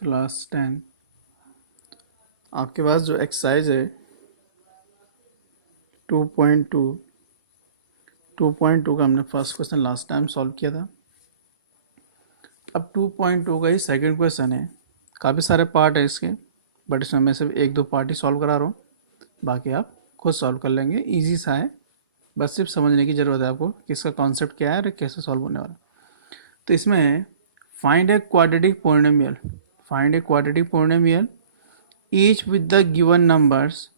Class 10 आपके पास जो exercise है 2.2 2.2 का हमने first question last time solve किया था। अब 2.2 का ही सेकंड क्वेश्चन है। काफ़ी सारे पार्ट है इसके, बट इसमें मैं सिर्फ एक दो पार्ट ही सॉल्व करा रहा हूँ, बाकी आप खुद सॉल्व कर लेंगे। इजी सा है, बस सिर्फ समझने की ज़रूरत है आपको कि इसका कॉन्सेप्ट क्या है और कैसे सॉल्व होने वाला। तो इसमें है find a quadratic polynomial, find a quadratic polynomial each with the given numbers,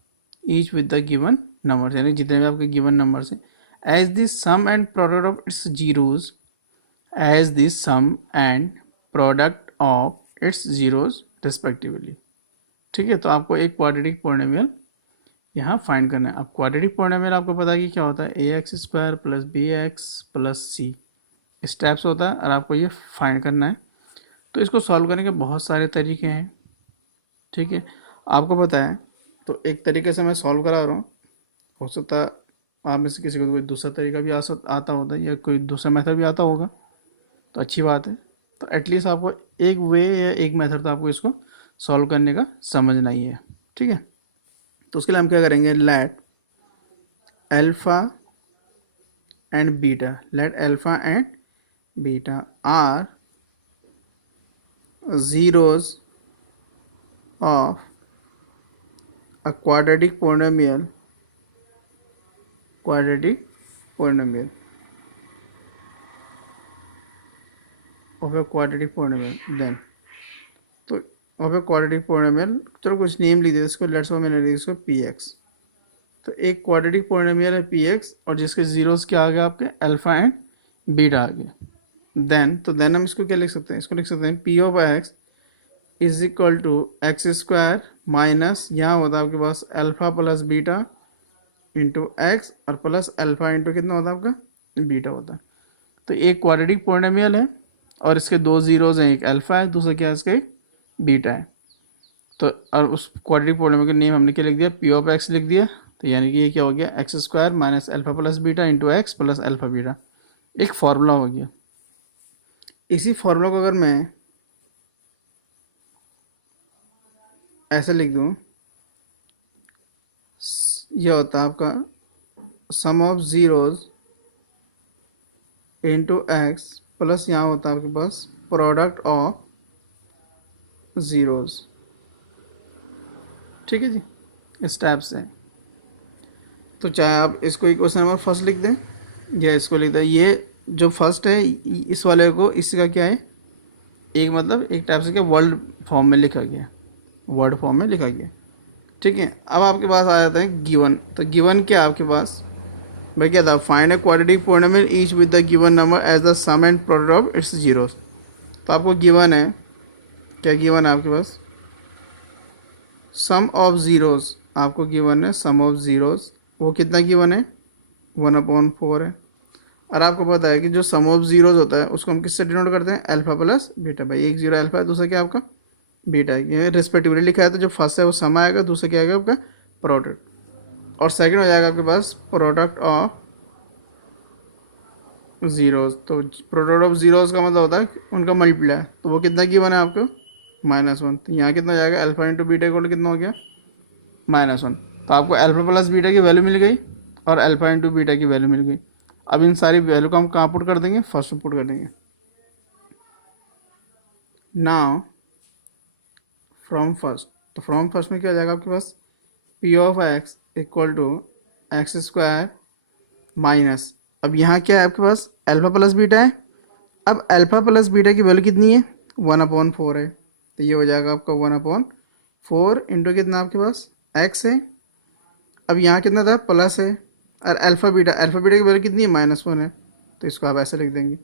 each with the given numbers यानी जितने भी आपके गिवन नंबर्स हैं, as the sum and product of its zeros, as the sum and product of its zeros respectively. ठीक है, तो आपको एक क्वाड्रेटिक पोलिनोमियल यहाँ फाइंड करना है। अब क्वाड्रेटिक पोलिनोमियल आपको पता है कि क्या होता है, a x square plus b x plus c steps होता है और आपको ये फाइंड करना है। तो इसको सॉल्व करने के बहुत सारे तरीके हैं। ठीक है, आपको पता है, तो एक तरीके से मैं सॉल्व करा रहा हूँ, हो सकता है आप में से किसी को कोई दूसरा तरीका भी आता होता है या कोई दूसरा मेथड भी आता होगा, तो अच्छी बात है। तो एटलीस्ट आपको एक वे या एक मेथड तो आपको इसको सॉल्व करने का समझना ही है। ठीक है, तो उसके लिए हम क्या करेंगे, let alpha and beta, let alpha and beta are zeros of a quadratic polynomial, quadratic polynomial of a quadratic polynomial, then तो of a quadratic polynomial, चलो कुछ नेम लिख दे इसको, लेट्स सो मैंने लिख इसको px। तो एक क्वाड्रेटिक पोलिनोमियल है px और जिसके जीरोस क्या आ गए आपके अल्फा एंड बीटा आ गए। देन तो देन हम इसको क्या लिख सकते हैं, इसको लिख सकते हैं p of x is equal to x square minus यहाँ होता है आपके पास alpha plus beta into x और प्लस अल्फा इंटू कितना होता है आपका बीटा होता है। तो एक क्वाड्रेटिक पोलिनोमियल है और इसके दो जीरोज हैं, एक अल्फा है दूसरा क्या है इसका बीटा है। तो और उस क्वाड्रेटिक पोलिनोमियल का नेम हमने क्या लिख दिया, पी ऑफ एक्स लिख दिया। तो यानी कि ये क्या हो गया, x square minus alpha plus beta into x plus alpha beta, एक फार्मूला हो गया। इसी फार्मूला को अगर मैं ऐसे लिख दूँ, यह होता है आपका sum of zeros into x plus यहाँ होता है आपके पास प्रोडक्ट ऑफ जीरोज। ठीक है जी, इस टाइप से। तो चाहे आप इसको इक्वेशन नंबर फर्स्ट लिख दें या इसको लिख दें, ये जो फर्स्ट है इस वाले को इसका क्या है, एक मतलब एक टाइप से क्या वर्ड फॉर्म में लिखा गया, वर्ड फॉर्म में लिखा गया। ठीक है, अब आपके पास आ जाता है गिवन। तो गिवन क्या आपके पास भाई क्या था, find a quadratic polynomial each with the given number as the sum and product of its zeros. तो आपको गिवन है, क्या गिवन है आपके पास, सम ऑफ जीरोस, आपको गिवन है सम ऑफ जीरोस। वो कितना गिवन है, 1/4 है। और आपको पता है कि जो सम ऑफ जीरोस होता है उसको हम किससे डिनोट करते हैं, अल्फा प्लस बीटा। भाई एक जीरो अल्फा है, दूसरा क्या आपका बीटा है, ये रिस्पेक्टिवली लिखा है। तो जो फर्स्ट है वो सम आएगा, दूसरा क्या आएगा आपका प्रोडक्ट, और सेकंड हो जाएगा आपके पास प्रोडक्ट ऑफ जीरोस। तो प्रोडक्ट ऑफ जीरोस का मतलब होता है उनका मल्टीप्लाई। तो वो कितना गिवन है आपको, -1। तो यहाँ कितना हो जाएगा, अल्फा इंटू बीटा इक्वल कितना हो गया, -1। तो आपको अल्फा प्लस बीटा की वैल्यू मिल गई और अल्फा इंटू बीटा की वैल्यू मिल गई। अब इन सारी वैल्यू को हम कहाँ पुट कर देंगे, फर्स्ट में पुट कर देंगे। नाउ फ्रॉम फर्स्ट, तो फ्रॉम फर्स्ट में क्या हो जाएगा आपके पास, p of x equal to x square minus, अब यहाँ क्या है आपके पास अल्फा प्लस बीटा है। अब अल्फा प्लस बीटा की वैल्यू कितनी है, 1/4 है। तो ये हो जाएगा आपका 1/4 इंटू कितना आपके पास एक्स है। अब यहाँ कितना था, प्लस है, और अल्फा बीटा की वैल्यू कितनी है, -1 है। तो इसको आप ऐसे लिख देंगे।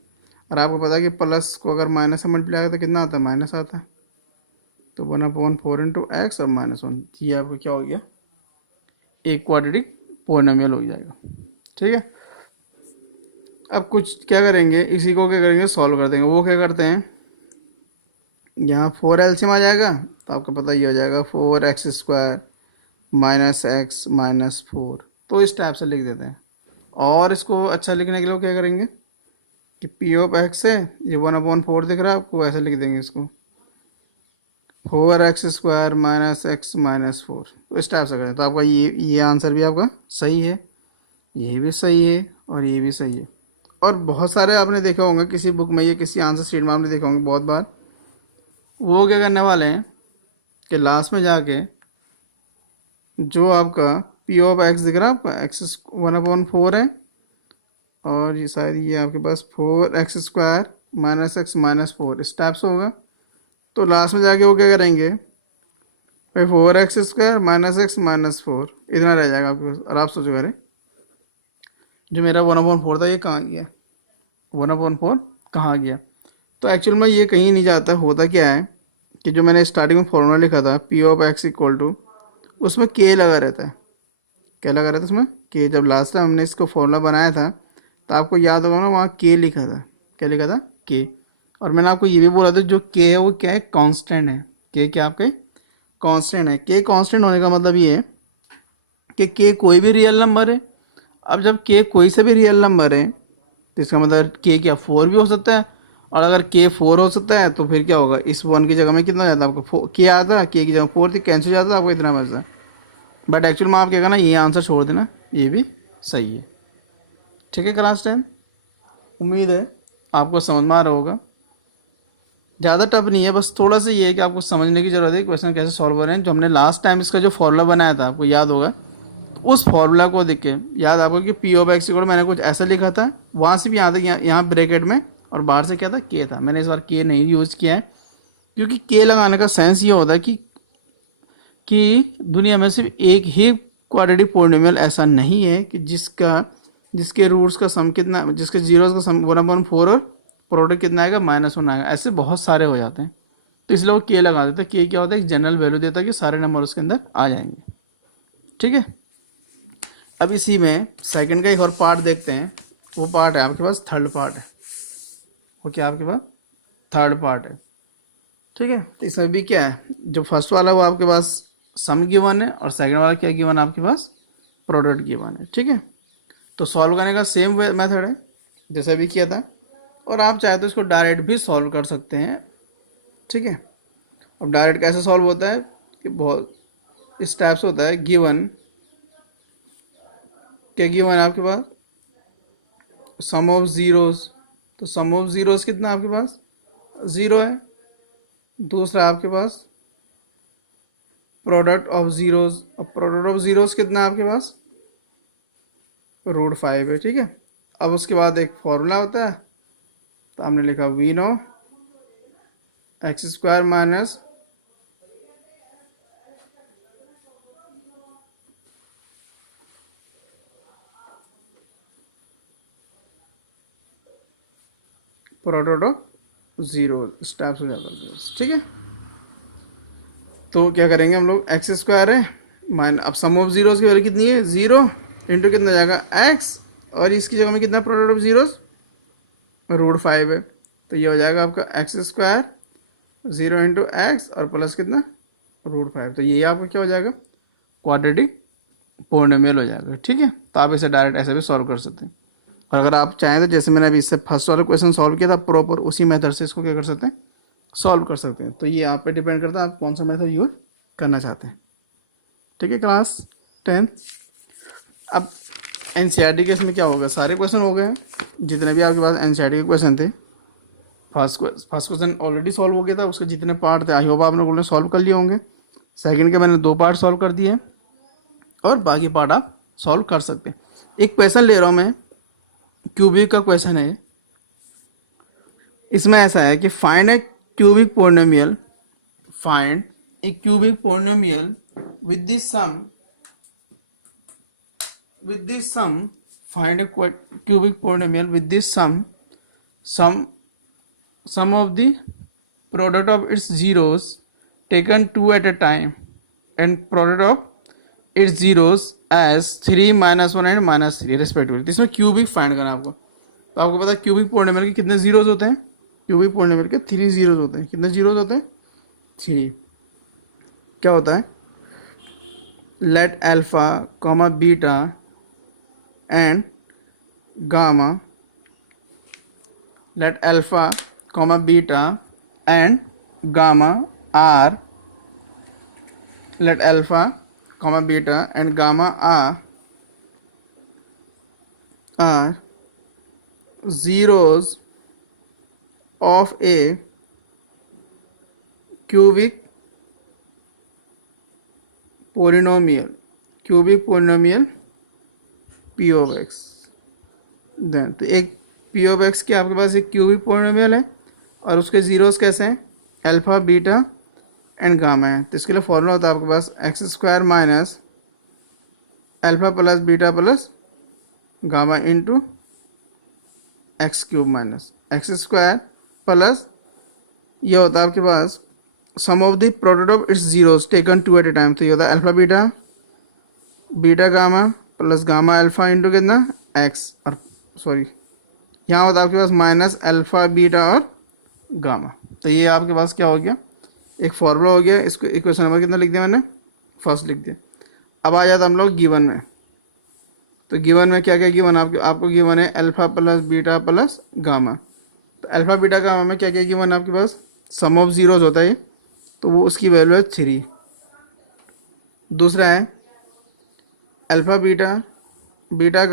और आपको पता है कि प्लस को अगर माइनस से मल्टीप्लाई आएगा तो कितना आता है, माइनस आता है। तो 1/4 इंटू एक्स और -1, ये आपको क्या हो गया, एक क्वाड्रेटिक पोलिनोमियल हो जाएगा। ठीक है, अब कुछ क्या करेंगे, इसी को क्या करेंगे, सॉल्व कर देंगे। वो क्या करते हैं, यहाँ 4 एलसीएम आ जाएगा, तो आपको पता ही हो जाएगा 4x² माइनस एक्स माइनस 4। तो इस टाइप से लिख देते हैं। और इसको अच्छा लिखने के लिए क्या करेंगे कि पी ऑफ एक्स है, ये 1/4 दिख रहा है आपको, ऐसे लिख देंगे इसको 4x² माइनस x माइनस 4, तो इस टाइप से करें तो आपका ये आंसर भी आपका सही है, ये भी सही है और ये भी सही है। और बहुत सारे आपने देखा होगा किसी बुक में या किसी आंसर शीट में आपने देखा होंगे बहुत बार, वो क्या करने वाले हैं कि लास्ट में जाके जो आपका पी ऑफ एक्स दिख रहा है आपका x1/4 है, और ये शायद ये आपके पास 4x² माइनस x माइनस 4 इस टाइप से होगा। तो लास्ट में जाके वो क्या करेंगे भाई 4x² माइनस x माइनस 4 इतना रह जाएगा आपके पास। और आप सोचो अरे जो मेरा 1/4 था ये कहाँ गया, 1/4 कहाँ गया। तो एक्चुअल में ये कहीं नहीं जाता, होता क्या है कि जो मैंने स्टार्टिंग में फॉर्मूला लिखा था p of x equal to, उसमें के लगा रहता है। क्या लगा रहता है उसमें के। जब लास्ट टाइम हमने इसको फॉर्मूला बनाया था तो आपको याद होगा ना, वहाँ के लिखा था। क्या लिखा था, के। और मैंने आपको ये भी बोला था जो के है वो क्या है, कांस्टेंट है। के क्या आपके कांस्टेंट है। के कांस्टेंट होने का मतलब ये है कि के कोई भी रियल नंबर है। अब जब के कोई से भी रियल नंबर है तो इसका मतलब के क्या 4 भी हो सकता है। और अगर के 4 हो सकता है तो फिर क्या होगा, इस 1 की जगह में कितना जाता है आपको, के आता है, के की जगह 4 थी, कैंसिल जाता है, आपको इतना बचता है। बट एक्चुअल में आप क्या करना, ये आंसर छोड़ देना, ये भी सही है। ठीक है क्लास 10, उम्मीद है आपको समझ में आ रहा होगा। ज़्यादा टफ नहीं है, बस थोड़ा सा ये है कि आपको समझने की ज़रूरत है क्वेश्चन कैसे सॉल्व हो रहे हैं। जो हमने लास्ट टाइम इसका जो फॉर्मूला बनाया था आपको याद होगा, उस फॉर्मूला को देख के याद आपको कि पी ऑफ एक्स इक्वल मैंने कुछ ऐसा लिखा था, वहाँ से भी यहाँ तक यहाँ ब्रैकेट में, और बाहर से क्या था के था। मैंने इस बार के नहीं यूज़ किया है क्योंकि के लगाने का सेंस ये होता है कि दुनिया में सिर्फ एक ही क्वाड्रेटिक पॉलिनोमियल ऐसा नहीं है कि जिसके रूट्स का सम कितना, जिसके जीरोस का सम 1/4 और प्रोडक्ट कितना आएगा -1 आएगा। ऐसे बहुत सारे हो जाते हैं, तो इसलिए वो के लगा देते हैं। के क्या होता है, एक जनरल वैल्यू देता है कि सारे नंबर उसके अंदर आ जाएंगे। ठीक है, अब इसी में सेकंड का एक और पार्ट देखते हैं। वो पार्ट है आपके पास थर्ड पार्ट है, वो क्या आपके पास थर्ड पार्ट है। ठीक है, तो इसमें भी क्या है, जो फर्स्ट वाला वो आपके पास सम गिवन है और सेकंड वाला क्या गिवन है आपके पास, प्रोडक्ट गिवन है। ठीक है, तो सॉल्व करने का सेम मेथड है जैसे भी किया था, और आप चाहे तो इसको डायरेक्ट भी सॉल्व कर सकते हैं। ठीक है, अब डायरेक्ट कैसे सॉल्व होता है कि बहुत इस टाइप से होता है। गिवन क्या गिवन है आपके पास, सम ऑफ ज़ीरोज़, तो सम ऑफ ज़ीरोज़ कितना आपके पास 0 है। दूसरा आपके पास प्रोडक्ट ऑफ ज़ीरोज़, और प्रोडक्ट ऑफ ज़ीरोज़ कितना है आपके पास √5 है। ठीक है, अब उसके बाद एक फॉर्मूला होता है, तो हमने लिखा we know x² minus product of zero steps हो जाता है। ठीक है, तो क्या करेंगे हम लोग, x² है माइन, अब सम ऑफ ज़ीरोज़ की वैल्यू कितनी है 0 इंटू कितना जाएगा x, और इसकी जगह में कितना प्रोडक्ट ऑफ ज़ीरोज़ √5 है। तो ये हो जाएगा आपका x² 0 इंटू एक्स और प्लस कितना √5। तो ये आपका क्या हो जाएगा, क्वाड्रेटिक पॉलिनोमियल हो जाएगा। ठीक है, तो आप इसे डायरेक्ट ऐसे भी सॉल्व कर सकते हैं, और अगर आप चाहें तो जैसे मैंने अभी इससे फर्स्ट वाला क्वेश्चन सॉल्व किया था प्रॉपर, उसी मेथड से इसको क्या कर सकते हैं, सॉल्व कर सकते हैं। तो ये आप पे डिपेंड करता है आप कौन सा मेथड यूज करना चाहते हैं। ठीक है, क्लास 10, अब एनसीईआरटी के इसमें क्या होगा, सारे क्वेश्चन हो गए हैं जितने भी आपके पास एनसीईआरटी के क्वेश्चन थे। फर्स्ट क्वेश्चन ऑलरेडी सॉल्व हो गया था, उसके जितने पार्ट थे आई होप आप लोगों ने सॉल्व कर लिए होंगे। सेकंड के मैंने 2 पार्ट सॉल्व कर दिए, और बाकी पार्ट आप सॉल्व कर सकते हैं। एक क्वेश्चन ले रहा हूँ मैं, क्यूबिक का क्वेश्चन है। इसमें ऐसा है कि find A cubic polynomial, find A cubic polynomial with this sum, find a cubic polynomial with this sum of the product of its zeros taken 2 at a time and product of its zeros as 3 -1 and -3 respectively। तो इसमें cubic find करना है आपको। तो आपको पता है cubic polynomial के कितने जीरोस होते हैं, क्यूबिक पॉलिनोमियल के 3 जीरोस होते हैं। कितने जीरोस होते हैं 3। क्या होता है, let alpha comma beta and gamma, let alpha comma beta and gamma are let alpha comma beta and gamma are zeros of a cubic polynomial p of x। Then तो एक p of x के आपके पास एक cubic polynomial है और उसके zeros कैसे हैं, अल्फा बीटा एंड गामा है। तो इसके लिए फॉर्मूला होता है आपके पास x square minus alpha plus beta plus gamma into x cube minus x square plus ये होता है आपके पास sum of the product of its zeros taken two at a time. तो ये होता है alpha beta gamma plus gamma alpha into कितना एक्स, और सॉरी यहाँ होता है आपके पास माइनस अल्फा बीटा और गामा। तो ये आपके पास क्या हो गया, एक फॉर्मूला हो गया। इसको इक्वेशन नंबर कितना लिख दिया मैंने, फर्स्ट लिख दिया। अब आ जाता हम लोग गिवन में। तो गिवन में क्या क्या गिवन आपको गिवन है alpha plus beta plus gamma. तो अल्फा बीटा गामा में क्या क्या गिवन है आपके पास, सम ऑफ जीरोज होता है, तो वो उसकी वैल्यू है 3। दूसरा है alpha beta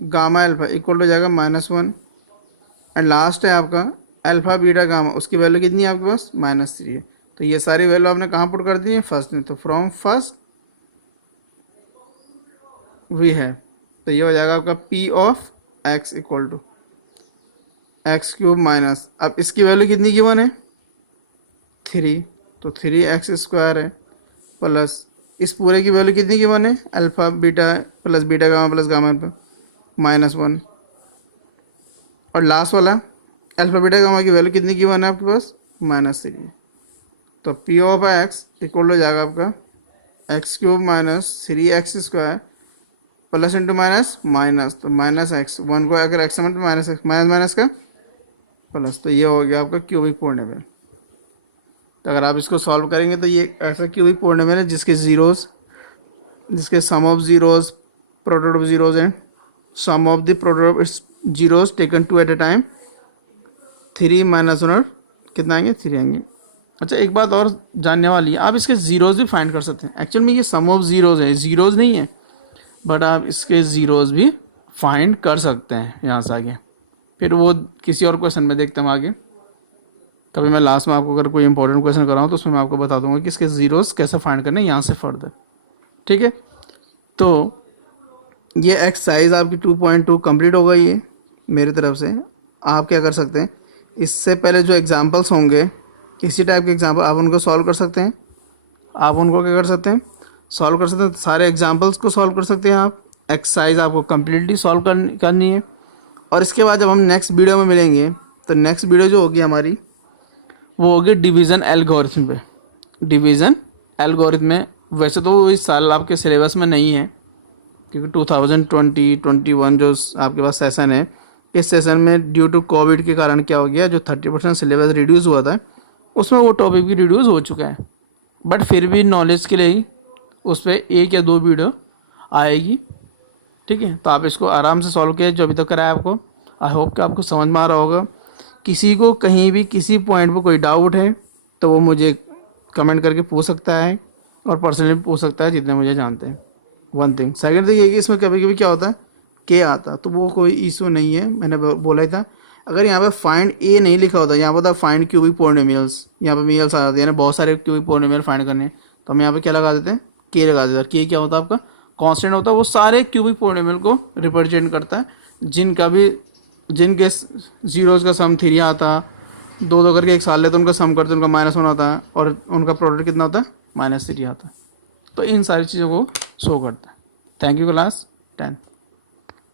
gamma alpha equal हो जाएगा -1। एंड लास्ट है आपका अल्फा बीटा गामा, उसकी वैल्यू कितनी है आपके पास -3 है। तो ये सारी वैल्यू आपने कहाँ पुट कर दी है, फर्स्ट में। तो फ्रॉम फर्स्ट वी है, तो ये हो जाएगा आपका p of x equal to x cube minus, अब इसकी वैल्यू कितनी गिवन है 3, तो 3x स्क्वायर है प्लस इस पूरे की वैल्यू कितनी गिवन है alpha beta plus beta gamma plus gamma alpha -1, और लास्ट वाला अल्फा बीटा गामा की वैल्यू कितनी गिवन है आपके पास -3। तो p ऑफ x इक्वल हो जाएगा आपका x cube minus 3x square plus into minus, तो -x 1 को अगर x समझ माइनस का प्लस, तो ये हो गया आपका क्यूबिक पोलिनोमियल। तो अगर आप इसको सॉल्व करेंगे तो ये ऐसा क्यूबिक पोलिनोमियल है जिसके sum of zeros product of zeros and sum of the product of its zeros taken two at a time 3 - 1 कितना आएंगे 3 आएंगे। अच्छा एक बात और जानने वाली है, आप इसके जीरोस भी फाइंड कर सकते हैं। एक्चुअल में ये सम ऑफ जीरोस है, जीरोस नहीं है, बट आप इसके जीरोस भी फाइंड कर सकते हैं यहाँ से आगे। फिर वो किसी और क्वेश्चन में देखते हैं आगे, तभी मैं लास्ट में आपको अगर कोई इंपॉर्टेंट क्वेश्चन कराऊँ तो उसमें मैं आपको बता दूंगा कि इसके जीरोस कैसे फाइंड करने यहाँ से फर्दर। ठीक है, तो ये एक्सरसाइज आपकी 2.2 कंप्लीट हो गई है मेरी तरफ से। आप क्या कर सकते हैं, इससे पहले जो एग्जांपल्स होंगे किसी टाइप के एग्जांपल आप उनको सॉल्व कर सकते हैं। आप उनको क्या कर सकते हैं, सॉल्व कर सकते हैं। सारे एग्जांपल्स को सॉल्व कर सकते हैं आप। एक्सरसाइज आपको कम्प्लीटली सॉल्व करनी है। और इसके बाद जब हम नेक्स्ट वीडियो में मिलेंगे तो नेक्स्ट वीडियो जो होगी हमारी वो होगी डिवीज़न एल्गोरिथम पे। डिवीज़न एल्गोरिथम में वैसे तो इस साल आपके सिलेबस में नहीं है, क्योंकि 2020-21 जो आपके पास सेशन है, इस सेशन में ड्यू टू कोविड के कारण क्या हो गया, जो 30% सिलेबस रिड्यूस हुआ था उसमें वो टॉपिक भी रिड्यूस हो चुका है। बट फिर भी नॉलेज के लिए ही उस पर 1 या 2 वीडियो आएगी। ठीक है, तो आप इसको आराम से सॉल्व किया जो अभी तक कराया आपको। आई होप कि आपको समझ में आ रहा होगा। किसी को कहीं भी किसी पॉइंट पर कोई डाउट है तो वो मुझे कमेंट करके पूछ सकता है और पर्सनली पूछ सकता है जितने मुझे जानते हैं। One thing. सेकंड थिंग ये कि इसमें कभी कभी क्या होता है के आता, तो वो कोई इशू नहीं है। मैंने बोला ही था, अगर यहाँ पे फाइंड ए नहीं लिखा होता, यहाँ पर था फाइंड क्यूबिक पोलिनोमियल्स, यहाँ पे मीयल्स आ जाते हैं ना, बहुत सारे क्यूबिक पोलिनोमियल फाइंड करने, तो हम यहाँ पे क्या लगा देते हैं, के लगा देते हैं। के क्या होता है आपका कांस्टेंट होता है, वो सारे क्यूबिक पोलिनोमियल को रिप्रेजेंट करता है जिनके जीरोज़ का सम 3 आता, 2 करके एक साल लेते उनका सम करते उनका -1 आता है, और उनका प्रोडक्ट कितना होता है -3 आता है। तो इन सारी चीज़ों को शो करता है। Thank you class 10।